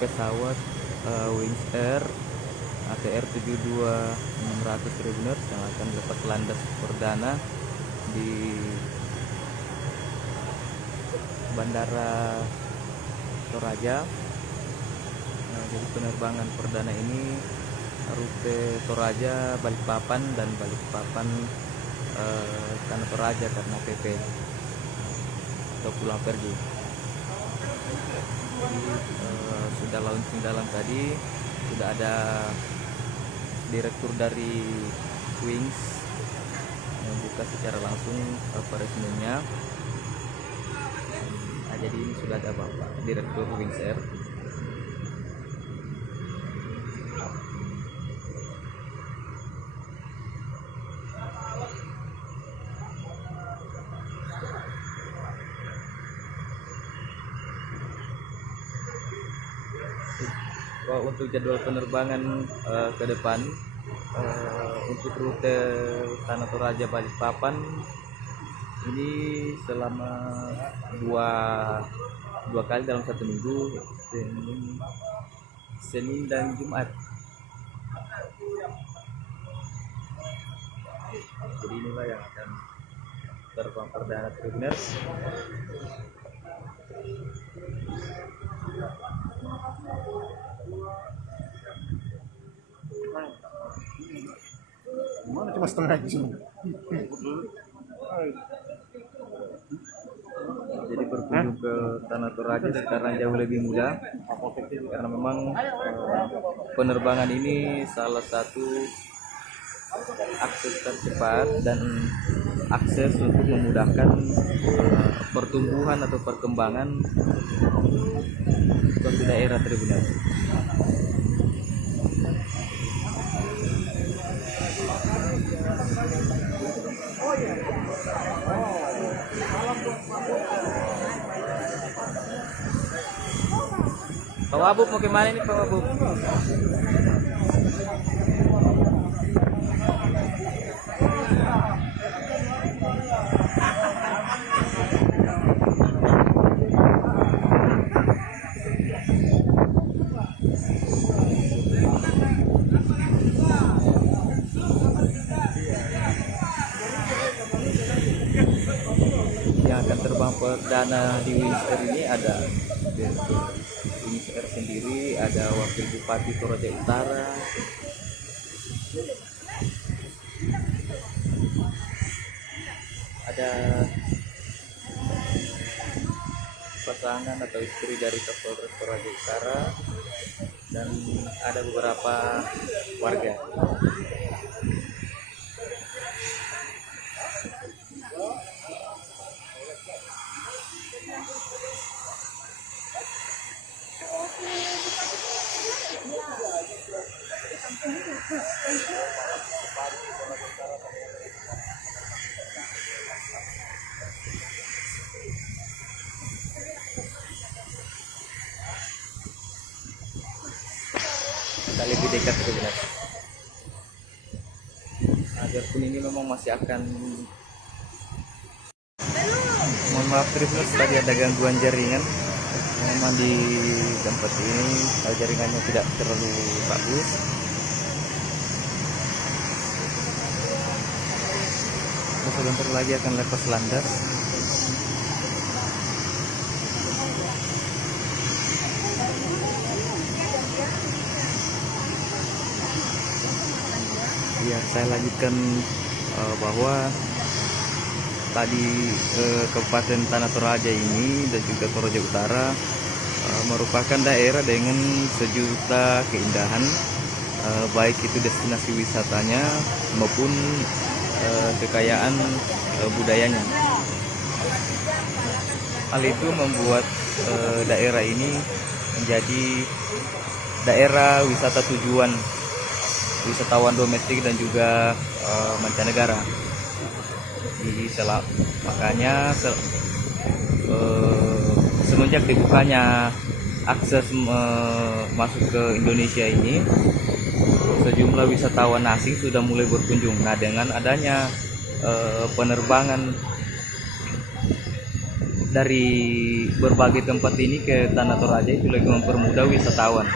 pesawat Wings Air ATR 72600 Tribuners yang akan lepas landas perdana di Bandara Toraja. Jadi penerbangan perdana ini rute Toraja, Balikpapan, dan Balikpapan Tanah Toraja karena PP atau pulang pergi. Jadi, sudah launching dalam tadi, sudah ada direktur dari Wings yang buka secara langsung peresmiannya. Jadi ini sudah ada Bapak Direktur Wings Air. Untuk jadwal penerbangan ke depan, untuk rute Tanah Toraja Balikpapan ini selama dua kali dalam satu minggu, Senin dan Jumat. Jadi inilah yang akan terbang perdana Tribuners. Mana cuma setengah jam. Jadi berkunjung ke Tanah Toraja sekarang jauh lebih mudah karena memang penerbangan ini salah satu akses tercepat dan akses untuk memudahkan pertumbuhan atau perkembangan suatu daerah Tribuners. Pak Wabub mau kemana ini Pak Wabub? Yang akan terbang perdana di Wings Air ini ada Wings Air sendiri, ada Wakil Bupati Toraja Utara, ada pasangan atau istri dari Kapolres Toraja Utara, dan ada beberapa warga. Kita lebih dekat sebenarnya. Biarpun ini memang masih akan, mohon maaf Tribuners, tadi ada gangguan jaringan. Memang di tempat ini jaringannya tidak terlalu bagus. Sebentar lagi akan lepas landas. Ya, saya lanjutkan bahwa tadi Kabupaten Tanah Toraja ini dan juga Toraja Utara merupakan daerah dengan sejuta keindahan, baik itu destinasi wisatanya maupun kekayaan budayanya. Hal itu membuat daerah ini menjadi daerah wisata tujuan wisatawan domestik dan juga mancanegara. Jadi makanya semenjak dibukanya akses masuk ke Indonesia ini, sejumlah wisatawan asing sudah mulai berkunjung. Nah, dengan adanya penerbangan dari berbagai tempat ini ke Tanah Toraja itu lebih mempermudah wisatawan.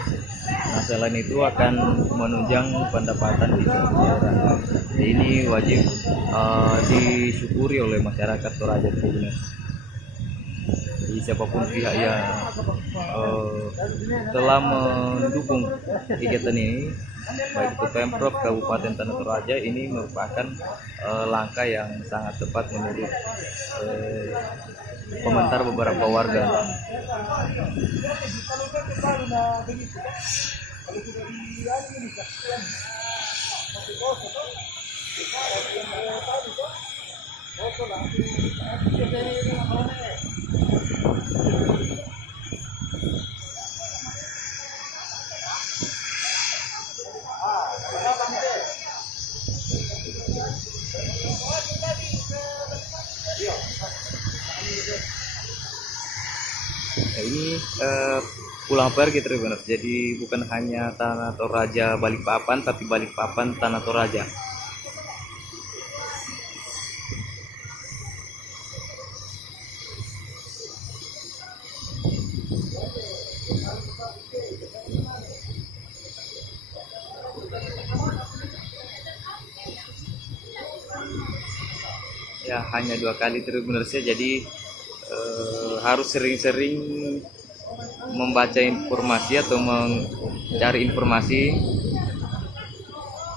Nah, selain itu akan menunjang pendapatan di suatu daerah. Ini wajib disyukuri oleh masyarakat Toraja Tribuners. Jadi siapapun pihak yang telah mendukung kegiatan ini, baik itu Pemprov Kabupaten Tanah Toraja, ini merupakan langkah yang sangat tepat menurut komentar beberapa warga. Nah, ini pulang pergi Tribuners. Jadi bukan hanya Tanah Toraja Balikpapan, tapi Balikpapan Tanah Toraja. Ya, hanya 2 kali Tribuners ya. Jadi harus sering-sering membaca informasi atau mencari informasi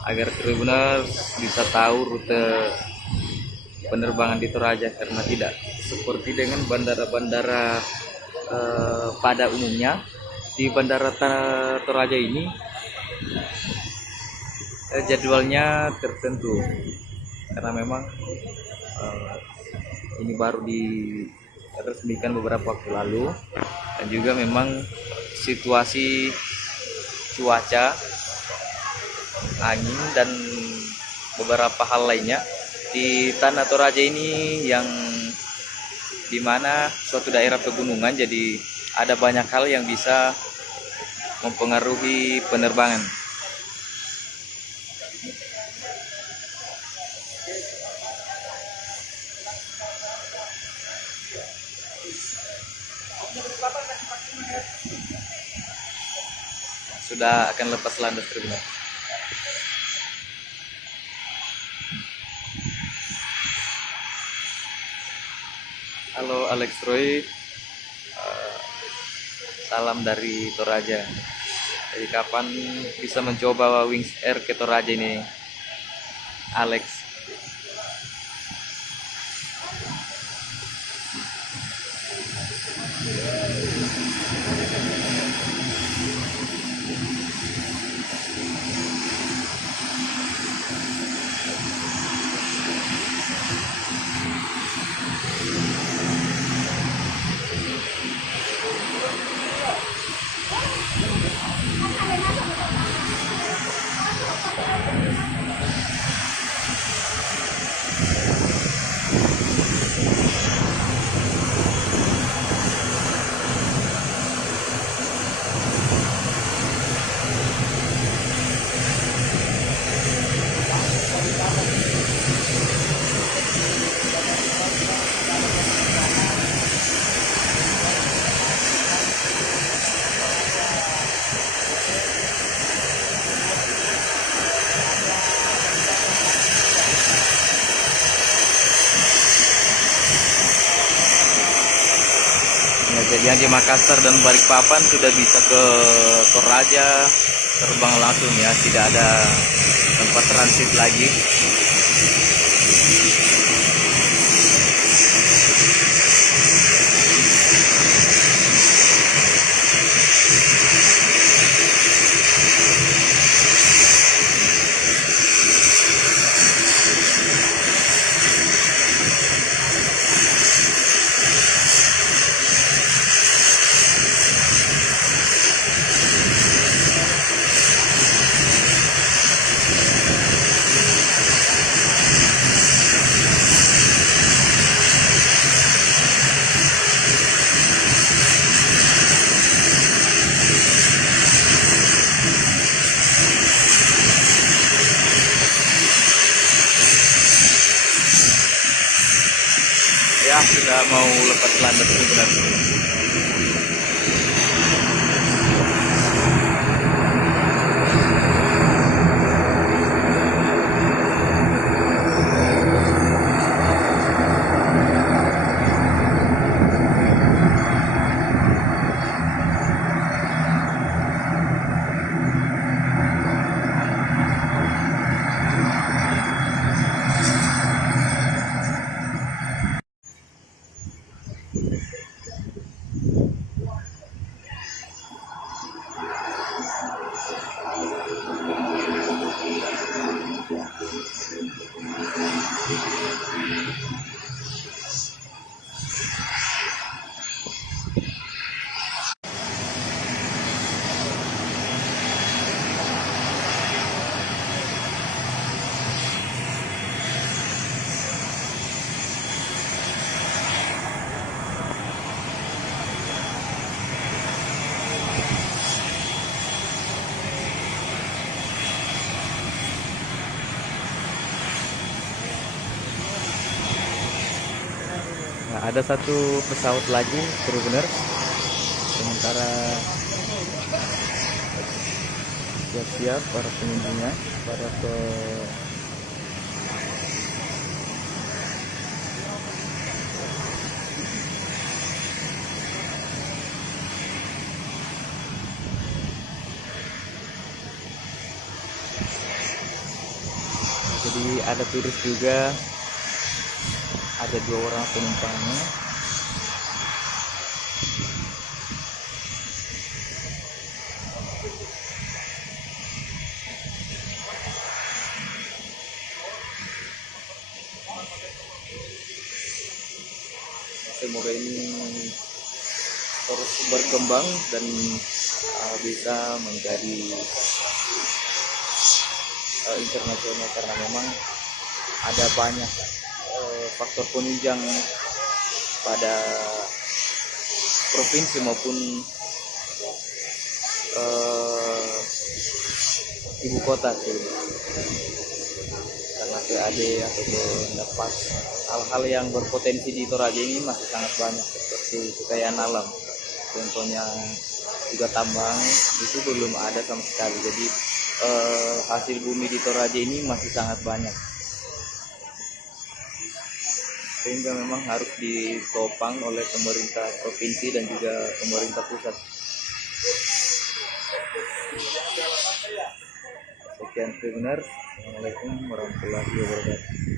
agar Tribuners bisa tahu rute penerbangan di Toraja, karena tidak seperti dengan bandara-bandara pada umumnya. Di Bandara Toraja ini jadwalnya tertentu, karena memang ini baru diresmikan beberapa waktu lalu, dan juga memang situasi cuaca, angin, dan beberapa hal lainnya di Tanah Toraja ini yang dimana suatu daerah pegunungan, jadi ada banyak hal yang bisa mempengaruhi penerbangan. Sudah akan lepas landas Tribuners. Halo Alex Troy, salam dari Toraja. Jadi kapan bisa mencoba Wings Air ke Toraja ini, Alex? Jadi yang di Makassar dan Balikpapan sudah bisa ke Toraja terbang langsung ya, tidak ada tempat transit lagi. sudah mau lepas landas sebenarnya. Nah, ada satu pesawat lagi, benar. Sementara siap-siap para pengunjungnya, para pe jadi ada turis juga, ada 2 orang penumpangnya. Semoga ini terus berkembang dan bisa menjadi internasional, karena memang ada banyak faktor penunjang pada provinsi maupun ibu kota sih, karena PAD ataupun dapat hal-hal yang berpotensi di Toraja ini masih sangat banyak, seperti kekayaan alam. Contohnya juga tambang itu belum ada sama sekali. Jadi hasil bumi di Toraja ini masih sangat banyak, sehingga memang harus ditopang oleh pemerintah provinsi dan juga pemerintah pusat. Sekian benar. Assalamualaikum warahmatullahi wabarakatuh.